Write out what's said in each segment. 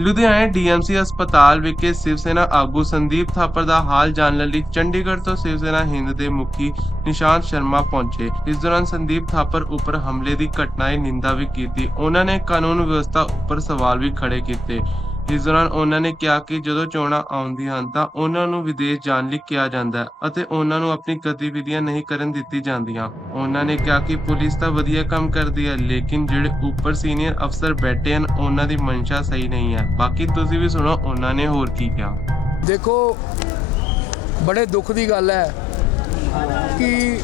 Ludhiana DMC ਹਸਪਤਾਲ ਵਿਖੇ ਸਿਵ ਸੈਨਾ ਆਗੂ ਸੰਦੀਪ ਥਾਪਰ ਦਾ ਹਾਲ ਜਾਣਨ ਲਈ ਚੰਡੀਗੜ੍ਹ ਤੋਂ ਸਿਵ ਸੈਨਾ ਹਿੰਦ ਦੇ ਮੁਖੀ ਨਿਸ਼ਾਂਤ ਸ਼ਰਮਾ ਪਹੁੰਚੇ। ਇਸ ਦੌਰਾਨ ਸੰਦੀਪ ਥਾਪਰ ਉੱਪਰ ਹਮਲੇ ਦੀ ਘਟਨਾ ਦੀ ਨਿੰਦਾ ਵੀ ਕੀਤੀ। ਉਹਨਾਂ ਨੇ ਕਾਨੂੰਨ ਵਿਵਸਥਾ ਉੱਪਰ ਸਵਾਲ ਵੀ ਖੜੇ ਕੀਤੇ। ਇਸ ਦੌਰਾਨ ਉਹਨਾਂ ਨੇ ਕਿਹਾ ਕਿ ਜਦੋਂ ਚੋਣਾਂ ਆਉਂਦੀਆਂ ਹਨ ਤਾਂ ਉਹਨਾਂ ਨੂੰ ਵਿਦੇਸ਼ ਜਾਣ ਲਈ ਕਿਹਾ ਜਾਂਦਾ ਹੈ ਅਤੇ ਉਹਨਾਂ ਨੂੰ ਆਪਣੀ ਗਤੀਵਿਧੀਆਂ ਨਹੀਂ ਕਰਨ ਦਿੱਤੀ ਜਾਂਦੀਆਂ। ਉਹਨਾਂ ਨੇ ਕਿਹਾ ਕਿ ਪੁਲਿਸ ਤਾਂ ਵਧੀਆ ਕੰਮ ਕਰਦੀ ਹੈ, ਲੇਕਿਨ ਜਿਹੜੇ ਉੱਪਰ ਸੀਨੀਅਰ ਅਫਸਰ ਬੈਠੇ ਹਨ, ਉਹਨਾਂ ਦੀ ਮਨਸ਼ਾ ਸਹੀ ਨਹੀਂ ਹੈ। ਬਾਕੀ ਤੁਸੀਂ ਵੀ ਸੁਣੋ, ਉਹਨਾਂ ਨੇ ਹੋਰ ਕੀ ਕਿਹਾ। ਦੇਖੋ, ਬੜੇ ਦੁੱਖ ਦੀ ਗੱਲ ਹੈ ਕਿ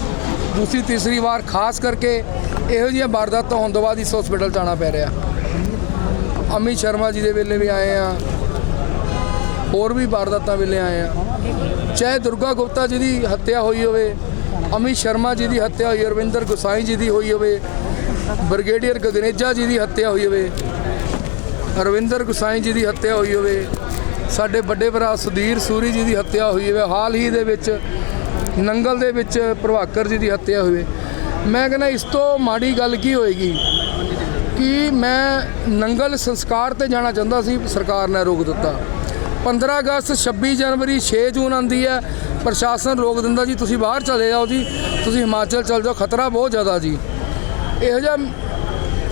ਦੂਸਰੀ ਤੀਸਰੀ ਵਾਰ ਖਾਸ ਕਰਕੇ ਇਹੋ ਜਿਹੀਆਂ ਵਾਰਦਾਤਾਂ ਹੋਣ ਤੋਂ ਬਾਅਦ ਇਸ ਹਸਪੀਟਲ ਜਾਣਾ ਪੈ ਰਿਹਾ। ਅਮਿਤ ਸ਼ਰਮਾ ਜੀ ਦੇ ਵੇਲੇ ਵੀ ਆਏ ਆ। ਹੋਰ ਵੀ ਵਾਰਦਾਤਾਂ ਵੇਲੇ ਆਏ ਆ। ਚਾਹੇ ਦੁਰਗਾ ਗੁਪਤਾ ਜੀ ਦੀ ਹੱਤਿਆ ਹੋਈ ਹੋਵੇ ਅਮਿਤ ਸ਼ਰਮਾ ਜੀ ਦੀ ਹੱਤਿਆ ਹੋਈ ਰਵਿੰਦਰ ਗੁਸਾਈ ਜੀ ਦੀ ਹੋਈ ਹੋਵੇ, ਬ੍ਰਿਗੇਡੀਅਰ ਗਗਨੇਜਾ ਜੀ ਦੀ ਹੱਤਿਆ ਹੋਈ ਹੋਵੇ ਰਵਿੰਦਰ ਗੁਸਾਈ ਜੀ ਦੀ ਹੱਤਿਆ ਹੋਈ ਹੋਵੇ, ਸਾਡੇ ਵੱਡੇ ਭਰਾ ਸੁਧੀਰ ਸੂਰੀ ਜੀ ਦੀ ਹੱਤਿਆ ਹੋਈ ਹੋਵੇ, ਹਾਲ ਹੀ ਦੇ ਵਿੱਚ ਨੰਗਲ ਦੇ ਵਿੱਚ ਪ੍ਰਭਾਕਰ ਜੀ ਦੀ ਹੱਤਿਆ ਹੋਵੇ। ਮੈਂ ਕਹਿੰਦਾ, ਇਸ ਤੋਂ ਮਾੜੀ ਗੱਲ ਕੀ ਹੋਏਗੀ? ਕਿ ਮੈਂ ਨੰਗਲ ਸੰਸਕਾਰ ਤੇ ਜਾਣਾ ਚਾਹੁੰਦਾ ਸੀ, ਸਰਕਾਰ ਨੇ ਰੋਕ ਦਿੱਤਾ। 15 ਅਗਸਤ 26 ਜਨਵਰੀ 6 ਜੂਨ ਆਂਦੀ ਹੈ। ਪ੍ਰਸ਼ਾਸਨ ਰੋਕ ਦਿੰਦਾ ਜੀ, ਤੁਸੀਂ ਬਾਹਰ ਚਲੇ ਜਾਓ ਜੀ, ਤੁਸੀਂ ਹਿਮਾਚਲ ਚਲ ਜਾਓ, ਖਤਰਾ ਬਹੁਤ ਜ਼ਿਆਦਾ ਜੀ। ਇਹੋ ਜਿਹਾ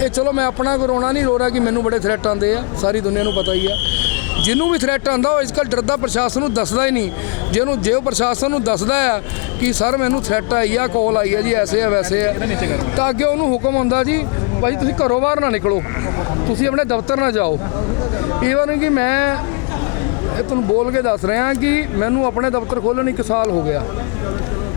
ਇਹ ਚਲੋ ਮੈਂ ਆਪਣਾ ਰੋਣਾ ਨਹੀਂ ਰੋ ਰਿਹਾ ਕਿ ਮੈਨੂੰ ਬੜੇ ਥ੍ਰੈਟ ਆਉਂਦੇ ਆ, ਸਾਰੀ ਦੁਨੀਆ ਨੂੰ ਪਤਾ ਹੀ ਆ। ਜਿਹਨੂੰ ਵੀ ਥ੍ਰੈਟ ਆਉਂਦਾ, ਉਹ ਅੱਜਕੱਲ ਡਰਦਾ ਪ੍ਰਸ਼ਾਸਨ ਨੂੰ ਦੱਸਦਾ ਹੀ ਨਹੀਂ। ਜਿਹਨੂੰ ਜੇ ਉਹ ਪ੍ਰਸ਼ਾਸਨ ਨੂੰ ਦੱਸਦਾ ਆ ਕਿ ਸਰ ਮੈਨੂੰ ਥ੍ਰੈਟ ਆਈ ਆ ਕਾਲ ਆਈ ਆ ਜੀ, ਐਸੇ ਆ, ਵੈਸੇ ਆ, ਤਾਂ ਅੱਗੇ ਉਹਨੂੰ ਹੁਕਮ ਹੁੰਦਾ ਜੀ ਭਾਈ ਤੁਸੀਂ ਘਰੋਂ ਬਾਹਰ ਨਾ ਨਿਕਲੋ। ਤੁਸੀਂ ਆਪਣੇ ਦਫ਼ਤਰ ਨਾ ਜਾਓ। ਈਵਨ ਕਿ ਮੈਂ ਇਹ ਤੁਹਾਨੂੰ ਬੋਲ ਕੇ ਦੱਸ ਰਿਹਾ ਕਿ ਮੈਨੂੰ ਆਪਣੇ ਦਫ਼ਤਰ ਖੋਲ੍ਹਣ ਇੱਕ ਸਾਲ ਹੋ ਗਿਆ।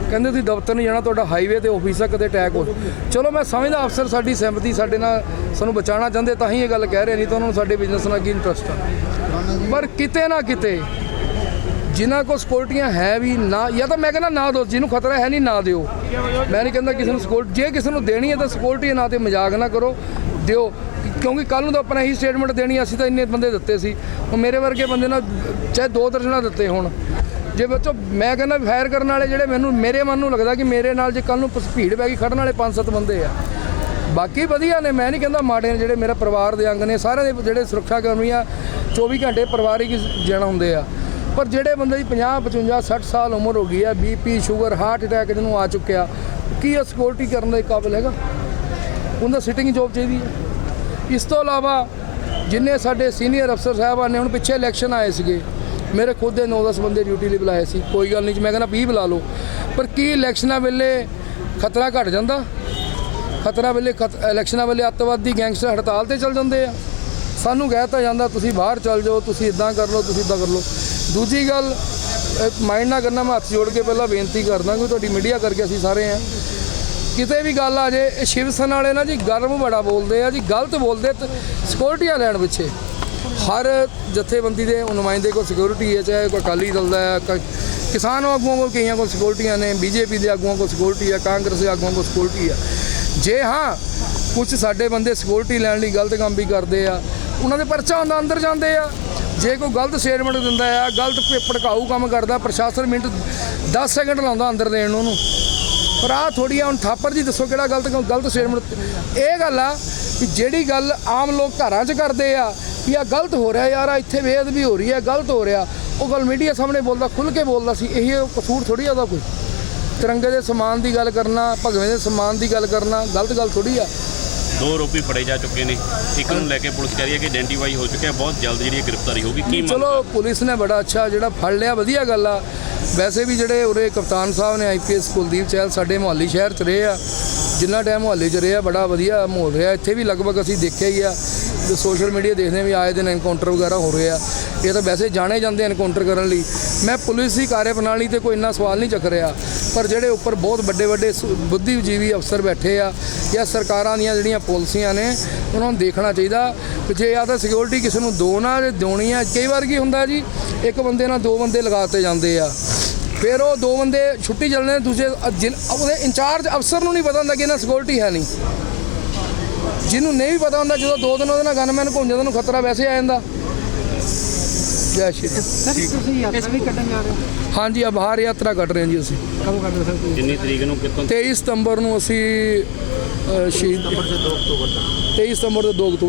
ਕਹਿੰਦੇ ਤੁਸੀਂ ਦਫ਼ਤਰ ਨਹੀਂ ਜਾਣਾ, ਤੁਹਾਡਾ ਹਾਈਵੇ ਤੇ ਆਫਿਸ ਆ ਕਦੇ ਅਟੈਕ ਹੋ ਚਲੋ ਮੈਂ ਸਮਝਦਾ ਅਫਸਰ ਸਾਡੀ ਸਹਿਮਤੀ, ਸਾਡੇ ਨਾਲ ਸਾਨੂੰ ਬਚਾਉਣਾ ਚਾਹੁੰਦੇ ਤਾਂ ਹੀ ਇਹ ਗੱਲ ਕਹਿ ਰਹੇ ਨਹੀਂ ਤਾਂ ਉਹਨਾਂ ਨੂੰ ਸਾਡੇ ਬਿਜ਼ਨਸ ਨਾਲ ਕੀ ਇੰਟਰਸਟ ਆ। ਪਰ ਕਿਤੇ ਨਾ ਕਿਤੇ ਜਿਨ੍ਹਾਂ ਕੋਲ ਸਿਕਿਉਰਟੀਆਂ ਹੈ ਵੀ ਨਾ, ਜਾਂ ਤਾਂ ਮੈਂ ਕਹਿੰਦਾ ਨਾ ਦੋ ਜਿਹਨੂੰ ਖਤਰਾ ਹੈ ਨਹੀਂ ਨਾ ਦਿਓ। ਮੈਂ ਨਹੀਂ ਕਹਿੰਦਾ ਕਿਸੇ ਨੂੰ ਸਿਕਿਉਰਟੀ ਜੇ ਕਿਸੇ ਨੂੰ ਦੇਣੀ ਹੈ ਤਾਂ ਸਿਕਿਉਰਟੀ ਨਾ ਤੇ ਮਜ਼ਾਕ ਨਾ ਕਰੋ, ਦਿਓ। ਕਿਉਂਕਿ ਕੱਲ ਨੂੰ ਤਾਂ ਆਪਣਾ ਹੀ ਸਟੇਟਮੈਂਟ ਦੇਣੀ ਅਸੀਂ ਤਾਂ ਇੰਨੇ ਬੰਦੇ ਦਿੱਤੇ ਸੀ। ਉਹ ਮੇਰੇ ਵਰਗੇ ਬੰਦੇ ਨਾਲ ਚਾਹੇ ਦੋ ਦਰਜਨਾਂ ਦਿੱਤੇ ਹੋਣ। ਜੇ ਬੱਚੋ, ਮੈਂ ਕਹਿੰਦਾ ਫਾਇਰ ਕਰਨ ਵਾਲੇ ਜਿਹੜੇ ਮੈਨੂੰ ਮੇਰੇ ਮਨ ਨੂੰ ਲੱਗਦਾ ਕਿ ਮੇਰੇ ਨਾਲ ਜੇ ਕੱਲ ਨੂੰ ਭੀੜ ਪੈ ਗਈ ਖੜਨ ਵਾਲੇ ਪੰਜ ਸੱਤ ਬੰਦੇ ਆ। ਬਾਕੀ ਵਧੀਆ ਨੇ, ਮੈਂ ਨਹੀਂ ਕਹਿੰਦਾ ਮਾੜੇ ਨੇ, ਜਿਹੜੇ ਮੇਰੇ ਪਰਿਵਾਰ ਦੇ ਅੰਗ ਨੇ, ਸਾਰਿਆਂ ਦੇ ਜਿਹੜੇ ਸੁਰੱਖਿਆ ਕਰਮੀ ਆ 24 ਘੰਟੇ ਪਰਿਵਾਰਿਕ ਜਣ ਹੁੰਦੇ ਆ। ਪਰ ਜਿਹੜੇ ਬੰਦੇ ਦੀ 50 55 60 ਸਾਲ ਉਮਰ ਹੋ ਗਈ ਆ ਬੀਪੀ ਸ਼ੂਗਰ ਹਾਰਟ ਅਟੈਕ ਜਿਹਨੂੰ ਆ ਚੁੱਕਿਆ ਕੀ ਉਹ ਸਿਕਿਉਰਿਟੀ ਕਰਨ ਦੇ ਕਾਬਿਲ ਹੈਗਾ? ਉਹਦਾ ਸਿਟਿੰਗ ਜੋਬ ਚਾਹੀਦੀ ਹੈ। ਇਸ ਤੋਂ ਇਲਾਵਾ ਜਿੰਨੇ ਸਾਡੇ ਸੀਨੀਅਰ ਅਫਸਰ ਸਾਹਿਬਾਨ ਨੇ ਹੁਣ ਪਿੱਛੇ ਇਲੈਕਸ਼ਨ ਆਏ ਸੀਗੇ ਮੇਰੇ ਖੁਦ ਦੇ 9-10 ਬੰਦੇ ਡਿਊਟੀ ਲਈ ਬੁਲਾਏ ਸੀ। ਕੋਈ ਗੱਲ ਨਹੀਂ ਜੀ, ਮੈਂ ਕਹਿੰਦਾ 20 ਬੁਲਾ ਲਓ। ਪਰ ਕੀ ਇਲੈਕਸ਼ਨਾਂ ਵੇਲੇ ਖਤਰਾ ਘਟ ਜਾਂਦਾ? ਖਤਰਾ ਵੇਲੇ ਖਤ- ਇਲੈਕਸ਼ਨਾਂ ਵੇਲੇ ਅੱਤਵਾਦੀ ਗੈਂਗਸਟਰ ਹੜਤਾਲ ਤੇ ਚੱਲ ਜਾਂਦੇ ਆ। ਸਾਨੂੰ ਕਹਿ ਤਾ ਜਾਂਦਾ ਤੁਸੀਂ ਬਾਹਰ ਚੱਲ ਜਾਓ ਤੁਸੀਂ ਇਦਾਂ ਕਰ ਲਓ ਤੁਸੀਂ ਇਦਾਂ ਕਰ ਲਓ। ਦੂਜੀ ਗੱਲ ਮਾਈਂਡ ਨਾ ਕਰਨਾ, ਮੈਂ ਹੱਥ ਜੋੜ ਕੇ ਪਹਿਲਾਂ ਬੇਨਤੀ ਕਰਦਾ ਕਿ ਤੁਹਾਡੀ ਮੀਡੀਆ ਕਰਕੇ ਅਸੀਂ ਸਾਰੇ ਆ। ਕਿਤੇ ਵੀ ਗੱਲ ਆ ਜੇ, ਇਹ ਸ਼ਿਵ ਸੈਨਾ ਵਾਲੇ ਨਾ ਜੀ ਗਰਮ ਬੜਾ ਬੋਲਦੇ ਆ ਜੀ, ਗਲਤ ਬੋਲਦੇ ਤੇ ਸਿਕਿਉਰਿਟੀਆਂ ਲੈਣ ਪਿੱਛੇ। ਹਰ ਜਥੇਬੰਦੀ ਦੇ ਨੁਮਾਇੰਦੇ ਕੋਲ ਸਿਕਿਉਰਿਟੀ ਹੈ, ਚਾਹੇ ਕੋਈ ਅਕਾਲੀ ਦਲ ਦਾ ਹੈ ਕਿਸਾਨ ਆਗੂਆਂ ਕੋਲ ਕਈਆਂ ਕੋਲ ਸਿਕਿਉਰਿਟੀਆਂ ਨੇ, ਬੀਜੇਪੀ ਦੇ ਆਗੂਆਂ ਕੋਲ ਸਿਕਿਉਰਿਟੀ ਹੈ, ਕਾਂਗਰਸ ਦੇ ਆਗੂਆਂ ਕੋਲ ਸਿਕਿਉਰਿਟੀ ਹੈ। ਜੇ ਹਾਂ ਕੁਝ ਸਾਡੇ ਬੰਦੇ ਸਿਕਿਉਰਿਟੀ ਲੈਣ ਲਈ ਗਲਤ ਕੰਮ ਵੀ ਕਰਦੇ ਆ, ਉਹਨਾਂ ਦੇ ਪਰਚਾ ਹੁੰਦਾ ਅੰਦਰ ਜਾਂਦੇ ਆ। ਜੇ ਕੋਈ ਗਲਤ ਸਟੇਟਮੈਂਟ ਦਿੰਦਾ ਆ, ਗਲਤ ਭਿ- ਭੜਕਾਊ ਕੰਮ ਕਰਦਾ, ਪ੍ਰਸ਼ਾਸਨ ਮਿੰਟ 10 ਸੈਕਿੰਡ ਲਾਉਂਦਾ ਅੰਦਰ ਦੇਣ ਨੂੰ ਉਹਨੂੰ। ਪਰ ਆ ਥੋੜੀ ਆ, ਹੁਣ ਥਾਪਰ ਜੀ ਦੱਸੋ ਕਿਹੜਾ ਗਲਤ ਕੰਮ- ਗਲਤ ਸਟੇਟਮੈਂਟ ਇਹ ਗੱਲ ਆ ਕਿ ਜਿਹੜੀ ਗੱਲ ਆਮ ਲੋਕ ਘਰਾਂ 'ਚ ਕਰਦੇ ਆ ਕਿ ਆ ਗਲਤ ਹੋ ਰਿਹਾ ਯਾਰ, ਆਹ ਇੱਥੇ ਬੇਅਦਬੀ ਹੋ ਰਹੀ ਹੈ ਗਲਤ ਹੋ ਰਿਹਾ। ਉਹ ਗੱਲ ਮੀਡੀਆ ਸਾਹਮਣੇ ਬੋਲਦਾ ਖੁੱਲ ਕੇ ਬੋਲਦਾ ਸੀ, ਇਹ ਕਸੂਰ ਥੋੜੀ ਆ ਉਹਦਾ ਕੋਈ। ਤਿਰੰਗੇ ਦੇ ਸਮਾਨ ਦੀ ਗੱਲ ਕਰਨਾ, ਭਗਵੇਂ ਦੇ ਸਮਾਨ ਦੀ ਗੱਲ ਕਰਨਾ, ਗਲਤ ਗੱਲ ਥੋੜੀ ਆ। ਦੋ ਆਰੋਪੀ ਫੜੇ ਜਾ ਚੁੱਕੇ ਨੇ। ਇੱਕ ਨੂੰ ਲੈ ਕੇ ਪੁਲਿਸ ਕਹਿ ਰਹੀ ਹੈ ਕਿ ਆਇਡੈਂਟੀਫਾਈ ਹੋ ਚੁੱਕਿਆ ਬਹੁਤ ਜਲਦ ਜਿਹੜੀ ਇਹ ਗ੍ਰਿਫਤਾਰੀ ਹੋਊਗੀ। ਕੀ ਮੰਗ ਚਲੋ ਪੁਲਿਸ ਨੇ ਬੜਾ ਅੱਛਾ ਜਿਹੜਾ ਫੜ ਲਿਆ ਵਧੀਆ ਗੱਲ ਆ। ਵੈਸੇ ਵੀ ਜਿਹੜੇ ਉਰੇ ਕਪਤਾਨ ਸਾਹਿਬ ਨੇ ਆਈਪੀਐਸ ਕੁਲਦੀਪ ਚਹਿਲ ਸਾਡੇ ਮੁਹੱਲੀ ਸ਼ਹਿਰ ਚ ਰਹੇ ਆ। ਜਿੰਨਾ ਟਾਈਮ ਮੁਹੱਲੇ ਚ ਰਹੇ ਆ ਬੜਾ ਵਧੀਆ ਮਾਹੌਲ ਰਿਹਾ। ਇੱਥੇ ਵੀ ਲਗਭਗ ਅਸੀਂ ਦੇਖਿਆ ਹੀ ਆ। ਜੋ ਸੋਸ਼ਲ ਮੀਡੀਆ ਦੇਖਦੇ ਵੀ ਆਏ ਦਿਨ ਐਨਕਾਊਂਟਰ ਵਗੈਰਾ ਹੋ ਰਹੇ ਆ। ਇਹ ਤਾਂ ਵੈਸੇ ਜਾਣੇ ਜਾਂਦੇ ਐਨਕਾਊਂਟਰ ਕਰਨ ਲਈ। ਮੈਂ ਪੁਲਿਸ ਦੀ ਕਾਰਜਪ੍ਰਣਾਲੀ ਤੇ ਕੋਈ ਇੰਨਾ ਸਵਾਲ ਨਹੀਂ ਚੱਕ ਰਿਹਾ। ਪਰ ਜਿਹੜੇ ਉੱਪਰ ਬਹੁਤ ਵੱਡੇ ਵੱਡੇ ਸੁ- ਬੁੱਧੀਜੀਵੀ ਅਫਸਰ ਬੈਠੇ ਆ ਜਾਂ ਸਰਕਾਰਾਂ ਦੀਆਂ ਜਿਹੜੀਆਂ ਪਾਲਿਸੀਆਂ ਨੇ, ਉਹਨਾਂ ਨੂੰ ਦੇਖਣਾ ਚਾਹੀਦਾ ਜੇ ਆ ਤਾਂ ਸਿਕਿਉਰਿਟੀ ਕਿਸੇ ਨੂੰ ਦੋ ਨਾ ਦੇਣੀ ਆ, ਕਈ ਵਾਰ ਕੀ ਹੁੰਦਾ ਜੀ, ਇੱਕ ਬੰਦੇ ਨਾਲ ਦੋ ਬੰਦੇ ਲਗਾਤੇ ਜਾਂਦੇ ਆ। ਫਿਰ ਉਹ ਦੋ ਬੰਦੇ ਛੁੱਟੀ ਚੱਲਣੇ, ਦੂਜੇ ਅ- ਉਹਦੇ ਇੰਚਾਰਜ ਅਫਸਰ ਨੂੰ ਨਹੀਂ ਪਤਾ ਹੁੰਦਾ ਕਿ ਇਹਨਾਂ ਸਿਕਿਉਰਿਟੀ ਹੈ ਨਹੀਂ। ਜਿਹਨੂੰ ਨਹੀਂ ਵੀ ਪਤਾ ਹੁੰਦਾ, ਜਦੋਂ ਦੋ ਦਿਨ ਉਹਦੇ ਨਾਲ ਗਨਮੈਨ ਘੁੰਮ ਜਾਂਦਾ, ਉਹਨੂੰ ਖਤਰਾ ਵੈਸੇ ਆ ਜਾਂਦਾ। ਜੈ ਸ਼੍ਰੀ ਰਾਮ। ਸਰ ਤੁਸੀਂ ਯਾਤਰਾ ਵੀ ਕੱਢਣ ਜਾ ਰਹੇ ਹੋ? ਹਾਂਜੀ ਆਭਾਰ ਯਾਤਰਾ ਕੱਢ ਰਹੇ ਹਾਂ ਜੀ ਅਸੀਂ। ਕਦੋਂ ਕਰਦੇ ਹੋ ਸਰ ਕਿੰਨੀ ਤਰੀਕ ਨੂੰ ਕਿੱਥੋਂ? 23 ਸਤੰਬਰ ਨੂੰ ਅਸੀਂ ਅ, ਸ਼ਹੀਦ 23 ਸਤੰਬਰ ਤੋਂ 2 ਅਕਤੂਬਰ